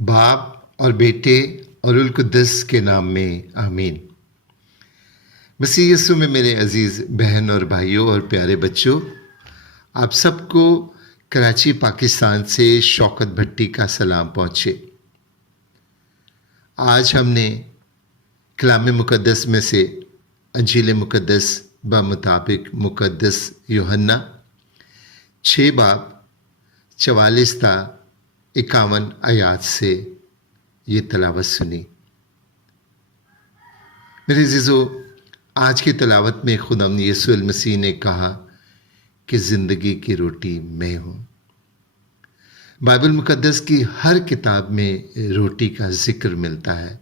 باپ اور بیٹے اور القدس کے نام میں آمین۔ مسیح یسوع میں میرے عزیز بہن اور بھائیوں اور پیارے بچوں، آپ سب کو کراچی پاکستان سے شوکت بھٹی کا سلام پہنچے۔ آج ہم نے کلام مقدس میں سے انجیل مقدس بمطابق مقدس یوحنا 6 باب 44 تا 51 آیات سے یہ تلاوت سنی۔ میرے عزیزو، آج کی تلاوت میں خداوند یسوع المسیح نے کہا کہ زندگی کی روٹی میں ہوں۔ بائبل مقدس کی ہر کتاب میں روٹی کا ذکر ملتا ہے۔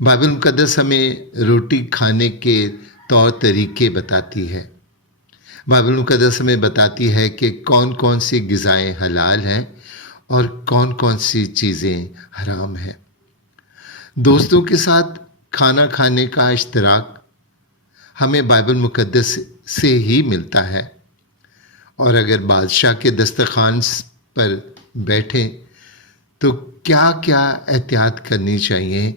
بائبل مقدس ہمیں روٹی کھانے کے طور طریقے بتاتی ہے۔ بائبل مقدس ہمیں بتاتی ہے کہ کون کون سی غذائیں حلال ہیں اور کون کون سی چیزیں حرام ہیں۔ دوستوں کے ساتھ کھانا کھانے کا اشتراک ہمیں بائبل مقدس سے ہی ملتا ہے، اور اگر بادشاہ کے دسترخوان پر بیٹھیں تو کیا کیا احتیاط کرنی چاہیے،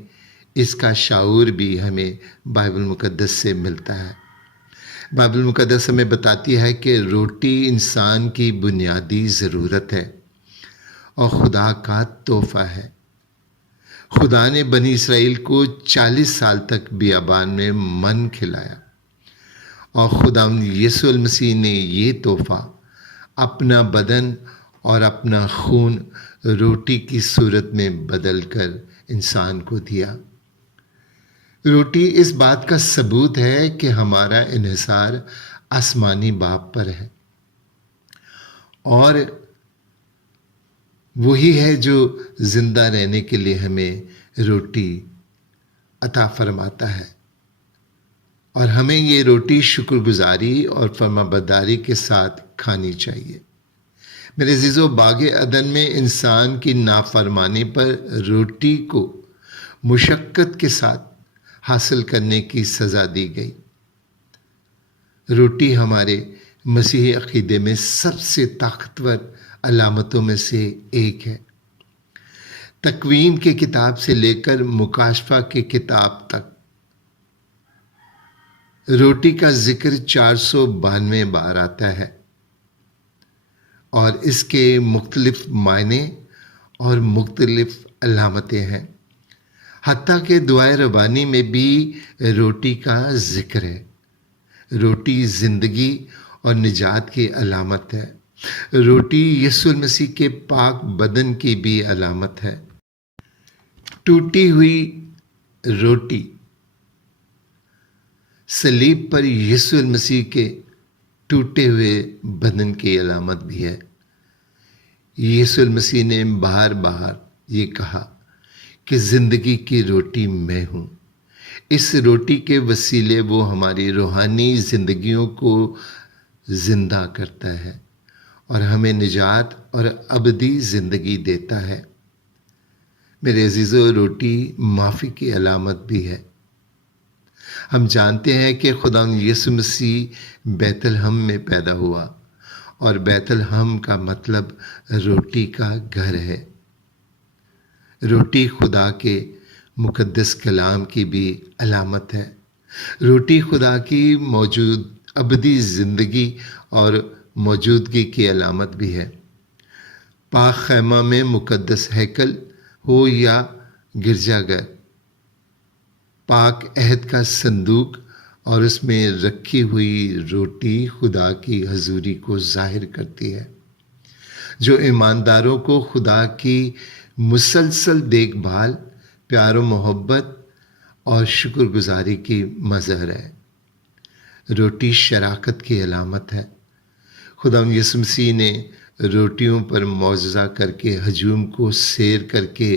اس کا شعور بھی ہمیں بائبل مقدس سے ملتا ہے۔ بائبل مقدس ہمیں بتاتی ہے کہ روٹی انسان کی بنیادی ضرورت ہے اور خدا کا تحفہ ہے۔ خدا نے بنی اسرائیل کو 40 سال تک بیابان میں من کھلایا، اور خداوند یسوع المسیح نے یہ تحفہ اپنا بدن اور اپنا خون روٹی کی صورت میں بدل کر انسان کو دیا۔ روٹی اس بات کا ثبوت ہے کہ ہمارا انحصار آسمانی باپ پر ہے، اور وہی ہے جو زندہ رہنے کے لیے ہمیں روٹی عطا فرماتا ہے، اور ہمیں یہ روٹی شکر گزاری اور فرما برداری کے ساتھ کھانی چاہیے۔ میرے عزیزو، باغ عدن میں انسان کی نافرمانی پر روٹی کو مشقت کے ساتھ حاصل کرنے کی سزا دی گئی۔ روٹی ہمارے مسیحی عقیدے میں سب سے طاقتور علامتوں میں سے ایک ہے۔ تکوین کی کتاب سے لے کر مکاشفہ کی کتاب تک روٹی کا ذکر 492 بار آتا ہے، اور اس کے مختلف معنی اور مختلف علامتیں ہیں۔ حتیٰ کہ دعائے ربانی میں بھی روٹی کا ذکر ہے۔ روٹی زندگی اور نجات کی علامت ہے۔ روٹی یسوع المسیح کے پاک بدن کی بھی علامت ہے۔ ٹوٹی ہوئی روٹی صلیب پر یسوع المسیح کے ٹوٹے ہوئے بدن کی علامت بھی ہے۔ یسوع المسیح نے بار بار یہ کہا کہ زندگی کی روٹی میں ہوں۔ اس روٹی کے وسیلے وہ ہماری روحانی زندگیوں کو زندہ کرتا ہے اور ہمیں نجات اور ابدی زندگی دیتا ہے۔ میرے عزیزو، روٹی معافی کی علامت بھی ہے۔ ہم جانتے ہیں کہ خداوند یسوع مسیح بیت الحم میں پیدا ہوا، اور بیت الحم کا مطلب روٹی کا گھر ہے۔ روٹی خدا کے مقدس کلام کی بھی علامت ہے۔ روٹی خدا کی موجود ابدی زندگی اور موجودگی کی علامت بھی ہے۔ پاک خیمہ میں مقدس ہیکل ہو یا گرجا گھر، پاک عہد کا صندوق اور اس میں رکھی ہوئی روٹی خدا کی حضوری کو ظاہر کرتی ہے، جو ایمانداروں کو خدا کی مسلسل دیکھ بھال، پیار و محبت اور شکر گزاری کی مظہر ہے۔ روٹی شراکت کی علامت ہے۔ خداوند یسوع مسیح نے روٹیوں پر معجزہ کر کے ہجوم کو سیر کر کے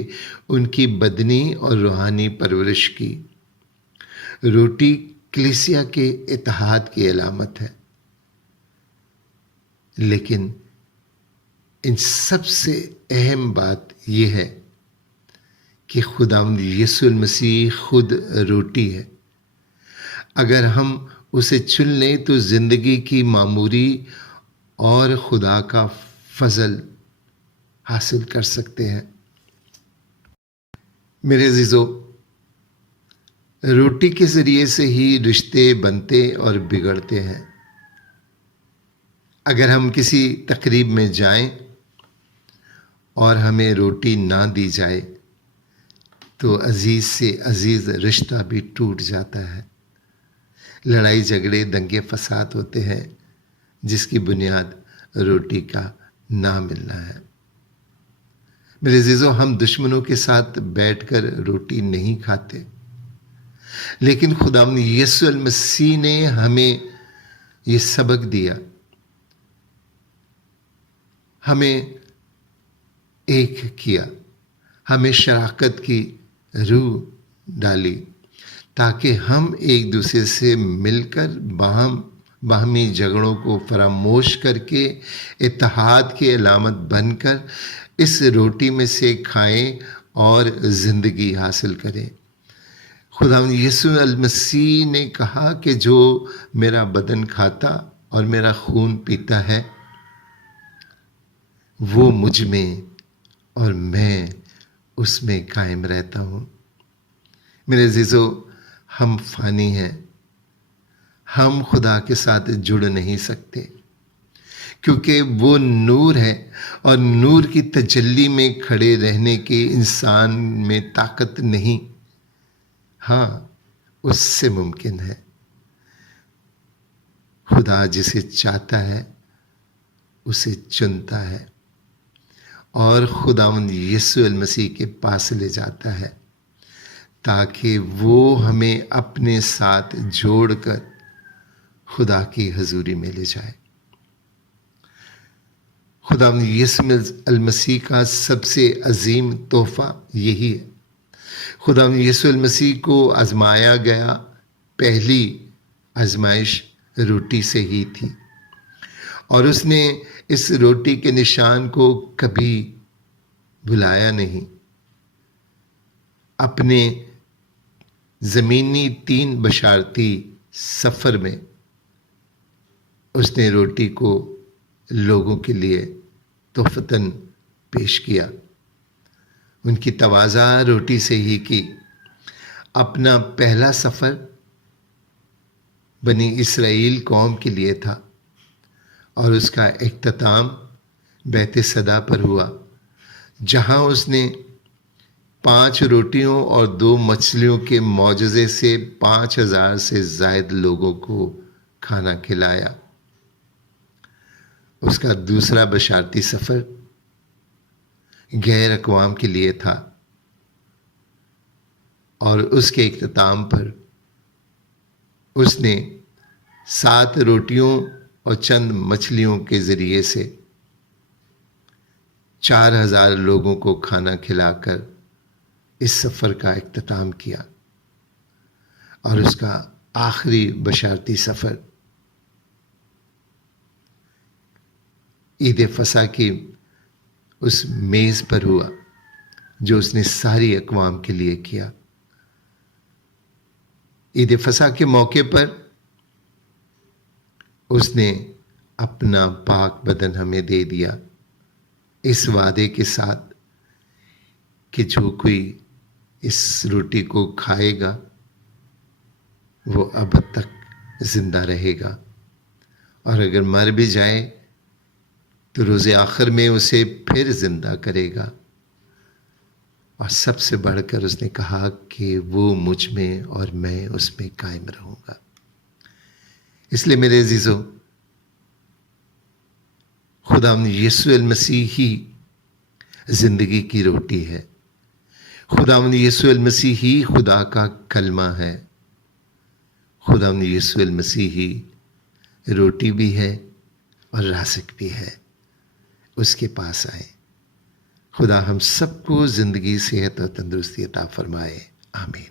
ان کی بدنی اور روحانی پرورش کی۔ روٹی کلیسیا کے اتحاد کی علامت ہے۔ لیکن ان سب سے اہم بات یہ ہے کہ خداوند یسوع المسیح خود روٹی ہے۔ اگر ہم اسے چن لیں تو زندگی کی معموری اور خدا کا فضل حاصل کر سکتے ہیں۔ میرے عزیزو، روٹی کے ذریعے سے ہی رشتے بنتے اور بگڑتے ہیں۔ اگر ہم کسی تقریب میں جائیں اور ہمیں روٹی نہ دی جائے تو عزیز سے عزیز رشتہ بھی ٹوٹ جاتا ہے۔ لڑائی جھگڑے دنگے فساد ہوتے ہیں جس کی بنیاد روٹی کا نہ ملنا ہے۔ میرے عزیزو، ہم دشمنوں کے ساتھ بیٹھ کر روٹی نہیں کھاتے، لیکن خداوند یسوع المسیح نے ہمیں یہ سبق دیا، ہمیں ایک کیا، ہمیں شراکت کی روح ڈالی تاکہ ہم ایک دوسرے سے مل کر باہمی جھگڑوں کو فراموش کر کے اتحاد کی علامت بن کر اس روٹی میں سے کھائیں اور زندگی حاصل کریں۔ خداوند یسوع المسیح نے کہا کہ جو میرا بدن کھاتا اور میرا خون پیتا ہے وہ مجھ میں اور میں اس میں قائم رہتا ہوں۔ میرے عزیزو، ہم فانی ہیں، ہم خدا کے ساتھ جڑ نہیں سکتے کیونکہ وہ نور ہے اور نور کی تجلی میں کھڑے رہنے کی انسان میں طاقت نہیں۔ ہاں، اس سے ممکن ہے۔ خدا جسے چاہتا ہے اسے چنتا ہے اور خداوند یسوع المسیح کے پاس لے جاتا ہے تاکہ وہ ہمیں اپنے ساتھ جوڑ کر خدا کی حضوری میں لے جائے۔ خداوند یسوع المسیح کا سب سے عظیم تحفہ یہی ہے۔ خداوند یسوع المسیح کو آزمایا گیا پہلی آزمائش روٹی سے ہی تھی، اور اس نے اس روٹی کے نشان کو کبھی بھلایا نہیں۔ اپنے زمینی 3 بشارتی سفر میں اس نے روٹی کو لوگوں کے لیے تحفتاً پیش کیا۔ ان کی تواضع روٹی سے ہی کی۔ اپنا پہلا سفر بنی اسرائیل قوم کے لیے تھا اور اس کا اختتام بیت صدا پر ہوا، جہاں اس نے 5 روٹیوں اور 2 مچھلیوں کے معجزے سے 5000 سے زائد لوگوں کو کھانا کھلایا۔ اس کا دوسرا بشارتی سفر غیر اقوام کے لیے تھا اور اس کے اختتام پر اس نے 7 روٹیوں اور چند مچھلیوں کے ذریعے سے 4000 لوگوں کو کھانا کھلا کر اس سفر کا اختتام کیا۔ اور اس کا آخری بشارتی سفر عید فصح کی اس میز پر ہوا جو اس نے ساری اقوام کے لیے کیا۔ عید فصح کے موقع پر اس نے اپنا پاک بدن ہمیں دے دیا، اس وعدے کے ساتھ کہ جو کوئی اس روٹی کو کھائے گا وہ اب تک زندہ رہے گا، اور اگر مر بھی جائے تو روز آخر میں اسے پھر زندہ کرے گا۔ اور سب سے بڑھ کر اس نے کہا کہ وہ مجھ میں اور میں اس میں قائم رہوں گا۔ اس لیے میرے عزیزو، خداوند یسوع المسیح ہی زندگی کی روٹی ہے۔ خداوند یسوع المسیح ہی خدا کا کلمہ ہے۔ خداوند یسوع المسیح ہی روٹی بھی ہے اور رازق بھی ہے۔ اس کے پاس آئیں۔ خدا ہم سب کو زندگی، صحت اور تندرستی عطا فرمائے۔ آمین۔